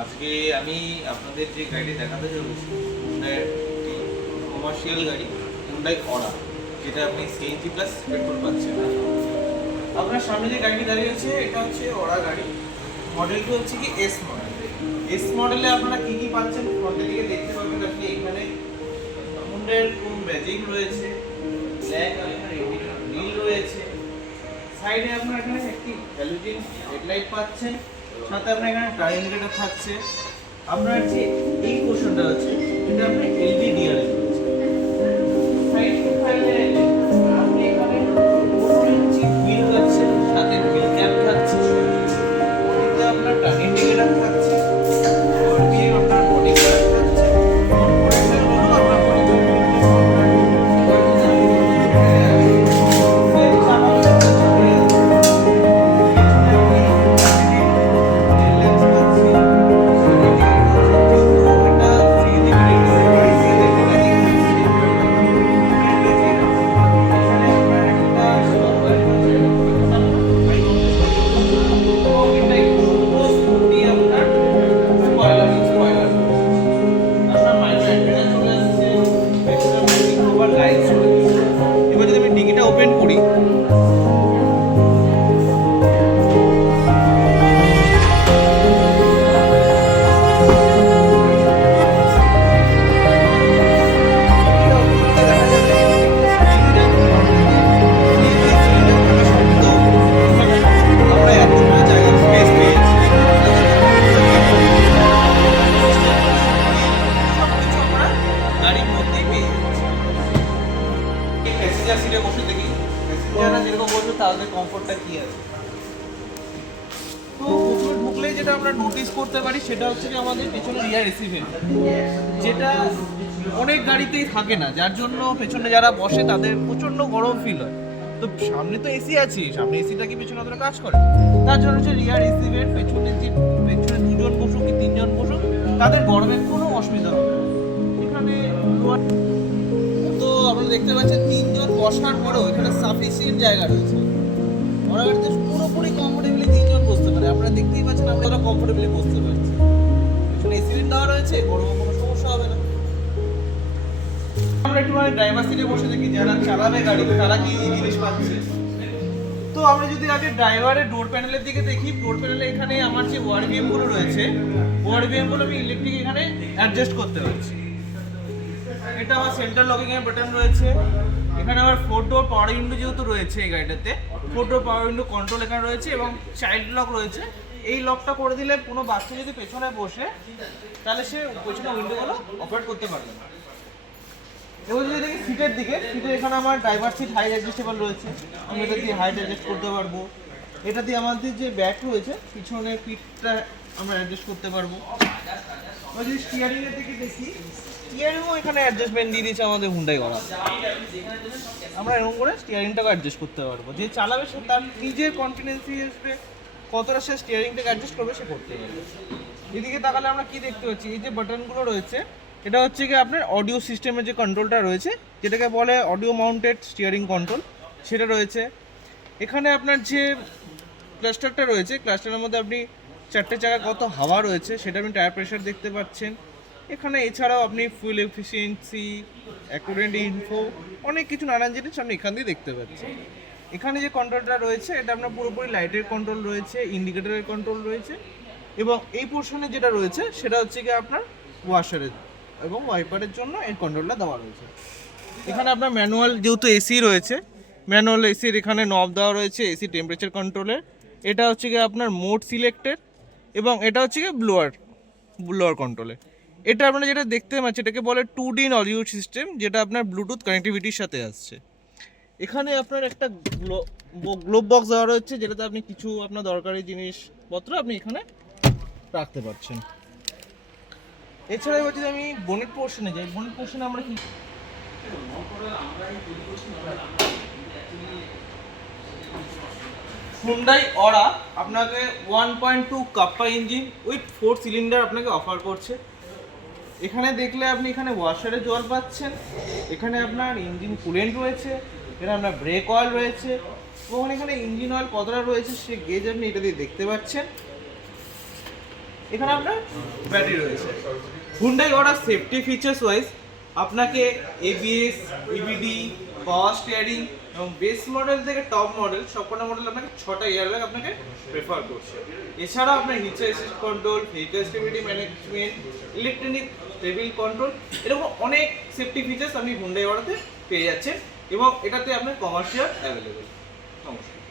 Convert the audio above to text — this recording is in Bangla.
আজকে আমি আপনাদের যে গাড়ি দেখাতে চলেছি হুন্ডাই কমার্শিয়াল গাড়ি হুন্ডাই অরা, যেটা আপনি সিএনজি প্লাস পেট্রোল পাচ্ছেন। আপনার সামনে যে গাড়িটি দাঁড়িয়ে আছে এটা হচ্ছে অরা গাড়ি। মডেলটি হচ্ছে কি এস মডেল। এস মডেলে আপনারা কি কি পাচ্ছেন ফ্রন্টের দিকে দেখতে পাবেন। আপনি এখানে হুন্ডাইয়ের কোন ম্যাজিক রয়েছে, ব্ল্যাক আর এখানে নীল রয়েছে। সাইডে আপনারা এখানে একটি হ্যালোজেন হেডলাইট পাচ্ছেন, সাথে আপনার এখানে টায়ার ইন্ডিকেটর থাকছে। আপনার যে এই পোর্শনটা আছে এটা আপনার এলডি ডিআর রয়েছে। সাইড প্রোফাইলে আপনি এখানে হুইল থাকছে, সাথে হুইল ক্যাপ থাকছে, এতে আপনার টায়ার ইন্ডিকেটর থাকছে, আর দিয়ে আপনার বডি কালার থাকছে। পরে সেগুলো আপনার বডি এবার যদি আমি ডিকিটা ওপেন করি, আমরা এতটা জায়গা স্পেস পেয়েছি, সবকিছু আমরা গাড়ির মধ্যেই পেয়ে যাচ্ছি। প্যাসেঞ্জার সিটে বসে দেখি প্যাসেঞ্জাররা যেরকম বলছে তাদের কমফোর্টটা কি আছে। তো প্রথমে ঢুকলেই যেটা আমরা নোটিস করতে পারি সেটা হচ্ছে যে আমাদের পেছনে রিয়ার এসি ভেন্ট, যেটা অনেক গাড়িতেই থাকে না, যার জন্য পেছনে যারা বসে তাদের প্রচণ্ড গরম ফিল হয়। তো সামনে তো এসি আছে, সামনে এসিটা কি পেছনে অতটা কাজ করে? তার জন্য হচ্ছে রিয়ার এসি ভেন্ট, পেছনে যে পেছনে দুজন বসুক কি তিনজন বসুক তাদের গরমের কোনো অসুবিধা হবে না। এখানে তো আপনারা দেখতে পাচ্ছেন তিনজন বসার পরেও এখানে সাফিসিয়েন্ট জায়গা রয়েছে। ওরা গাড়িতে পুরোপুরি কমফোর্টেবলি তিনজন বসতে পারে। আপনারা দেখতেই পাচ্ছেন আমরা কমফোর্টেবলি বসতে পারছি। পেছনে এসি ভেন্ট দেওয়া রয়েছে, গরমে কোনো সমস্যা হবে না। আমরা একটু ড্রাইভার সিটে বসে দেখি যারা চালাবে গাড়ি তারা কি জিনিস পাচ্ছে। তো আমরা যদি আগে ড্রাইভারের ডোর প্যানেলের দিকে দেখি, ডোর প্যানেলে এখানে আমার যে ওয়ারবিএম গুলো রয়েছে, ওয়ারবিএম গুলো আমি ইলেকট্রিক এখানে অ্যাডজাস্ট করতে পারছি। এটা আমার সেন্টার লকিং এর বাটন রয়েছে। এখানে আবার 4 ডোর পাওয়ার উইন্ডো যেহেতু রয়েছে এই গাড়িটাতে, 4 ডোর পাওয়ার উইন্ডো কন্ট্রোল এখানে রয়েছে এবং চাইল্ড লক রয়েছে। এই লকটা করে দিলে কোনো বাচ্চা যদি পেছনে বসে তাহলে সে পেছনে উইন্ডোগুলো অপারেট করতে পারবে না। এবার যদি দেখি সিটের দিকে, সিটে এখানে আমার ড্রাইভার সিট হাইট অ্যাডজাস্টেবল রয়েছে, আমি এটা দিয়ে হাইট অ্যাডজাস্ট করতে পারবো। এটা দিয়ে আমাদের যে ব্যাক রয়েছে পিছনে পিঠটা আমরা অ্যাডজাস্ট করতে পারবো। এবার যদি স্টিয়ারিং এর দিকে দেখি, স্টিয়ারিংও এখানে অ্যাডজাস্টমেন্ট দিয়ে দিয়েছে আমাদের হুন্ডাই করা। আমরা এরকম করে স্টিয়ারিংটাকে অ্যাডজাস্ট করতে পারবো। যে চালাবে সে তার নিজের কনফিডেন্সি আসবে, কতটা সে স্টিয়ারিংটাকে অ্যাডজাস্ট করবে সে করতে পারবে। এদিকে তাকালে আমরা কি দেখতে পাচ্ছি, এই যে বাটনগুলো রয়েছে এটা হচ্ছে কি আপনার অডিও সিস্টেমের যে কন্ট্রোলটা রয়েছে, যেটাকে বলে অডিও মাউন্টেড স্টিয়ারিং কন্ট্রোল, সেটা রয়েছে। এখানে আপনার যে ক্লাস্টারটা রয়েছে, ক্লাস্টারের মধ্যে আপনি চারটে চাকা কত হাওয়া রয়েছে সেটা আপনি টায়ার প্রেশার দেখতে পাচ্ছেন। এখানে এছাড়াও আপনি ফুয়েল এফিসিয়েন্সি, অ্যাকুরেন্ট ইনফো, অনেক কিছু নানান জিনিস আপনি এখান দিয়ে দেখতে পাচ্ছেন। এখানে যে কন্ট্রোলটা রয়েছে এটা আপনার পুরোপুরি লাইটের কন্ট্রোল রয়েছে, ইন্ডিকেটরের কন্ট্রোল রয়েছে এবং এই পোর্শনে যেটা রয়েছে সেটা হচ্ছে কি আপনার ওয়াশারের এবং ওয়াইপারের জন্য এই কন্ট্রোলটা দেওয়া রয়েছে। এখানে আপনার ম্যানুয়াল যেহেতু এসি রয়েছে, ম্যানুয়াল এসির এখানে নব দেওয়া রয়েছে এসি টেম্পারেচার কন্ট্রোলের। এটা হচ্ছে কি আপনার মোড সিলেক্টেড এবং এটা হচ্ছে কি ব্লোয়ার কন্ট্রোলে। এটা আপনারা যেটা দেখতে পাচ্ছেন এটাকে বলে 2D অডিও সিস্টেম, যেটা আপনার ব্লুটুথ কানেক্টিভিটির সাথে আসছে। এখানে আপনার একটা গ্লোব বক্স দেওয়া রয়েছে, যেটাতে আপনি কিছু আপনার দরকারি জিনিসপত্র আপনি এখানে রাখতে পারছেন। এছাড়া এবার যদি আমি বোনেট পোর্শনে যাই, বোনেট পোর্শনে আমরা কি হুন্ডাই অরা আপনাকে 1.2 কাপ্পা ইঞ্জিন উইথ 4 সিলিন্ডার আপনাকে অফার করছে। এখানে দেখলে আপনি এখানে ওয়াশারে জল পাচ্ছেন, এখানে আপনার ইঞ্জিন কুলেন্ট রয়েছে, এখানে আপনার ব্রেক অয়েল রয়েছে এবং এখানে ইঞ্জিন অয়েল কতটা রয়েছে সে গেজ আপনি এটা দিয়ে দেখতে পাচ্ছেন। এখানে আপনার ব্যাটারি রয়েছে। Hyundai order safety features wise আপনাকে এবিএস, ইবিডি, পাওয়ার স্টিয়ারিং এবং বেস মডেল থেকে টপ মডেল সবকটা মডেল আপনাকে 6টা এয়ারব্যাগ আপনাকে প্রেফার করছে। এছাড়াও আপনার নিচে assist control, vehicle stability management, electronic table control, এরকম অনেক সেফটি ফিচার্স আপনি হুন্ডাই অর্ডারতে পেয়ে যাচ্ছেন এবং এটাতে আপনার কমার্শিয়াল অ্যাভেলেবেল। নমস্কার।